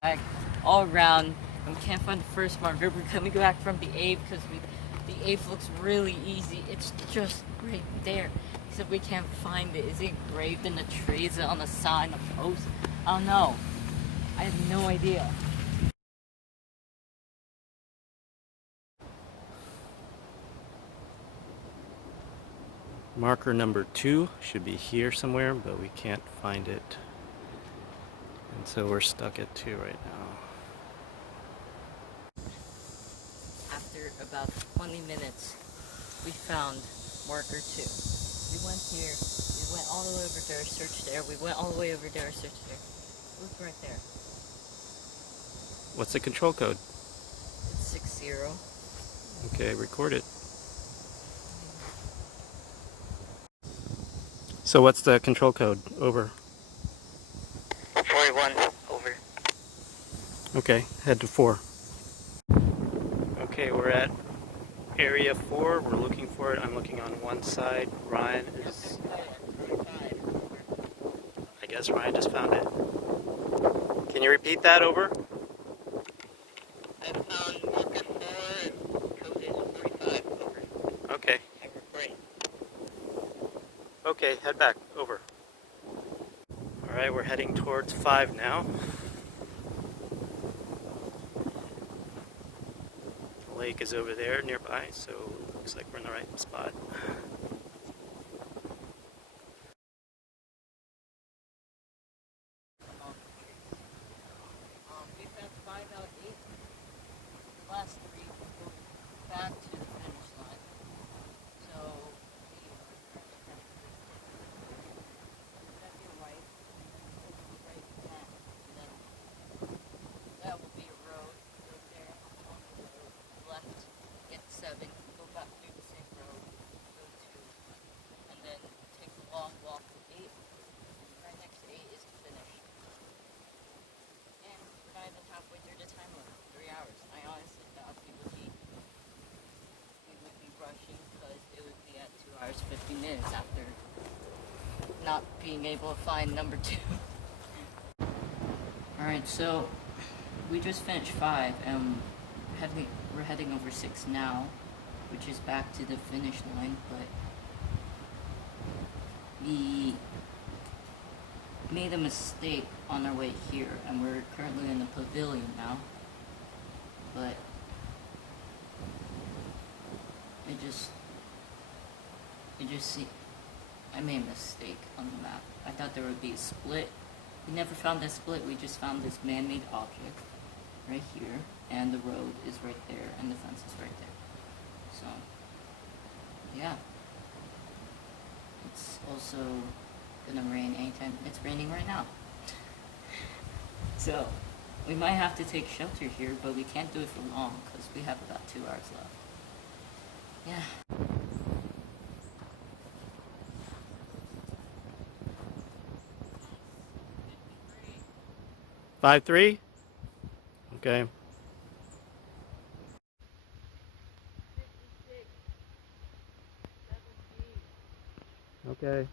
Back all around, and we can't find the first marker. We're coming back from the eighth because the eighth looks really easy. It's just right there. Except we can't find it. Is it engraved in the tree? Is it on the sign, the post? I don't know. I have no idea. Marker number 2 should be here somewhere, but we can't find it. And so we're stuck at 2 right now. After about 20 minutes, we found marker 2. We went here, we went all the way over there, searched there, we went all the way over there, searched there. Look right there. What's the control code? It's 60. Okay, record it. So what's the control code? Over. 41, over. Okay, head to 4. Okay, we're at area 4. We're looking for it. I'm looking on one side. Ryan is... I guess Ryan just found it. Can you repeat that? Over? I found marker 4 and code is 45, over. Okay. Marker 3. Okay, head back. Over. Alright, we're heading towards 5 now. The lake is over there nearby, so looks like we're in the right spot. We found 5 out of 8. The last 3 will go back to the finish line. So, that'd be right. Right back. And then that will be a road. Go there, on the road, left, get 7, go back through the same road, go 2, and then take the long walk to 8. Right next to 8 is the finish. And we're not even halfway through the time limit, 3 hours. I honestly thought we would be rushing because it would be at 2 hours 50 minutes after not being able to find number 2. Alright, so we just finished 5 and we're heading over 6 now, which is back to the finish line, but we made a mistake on our way here, and we're currently in the pavilion now, but I made a mistake on the map. I thought there would be a split. We never found that split, we just found this man-made object right here, and the road is right there, and the fence is right there. So, yeah. It's also gonna rain anytime. It's raining right now. So, we might have to take shelter here, but we can't do it for long, because we have about 2 hours left. Yeah. 5-3? Okay. 56, 17. Okay.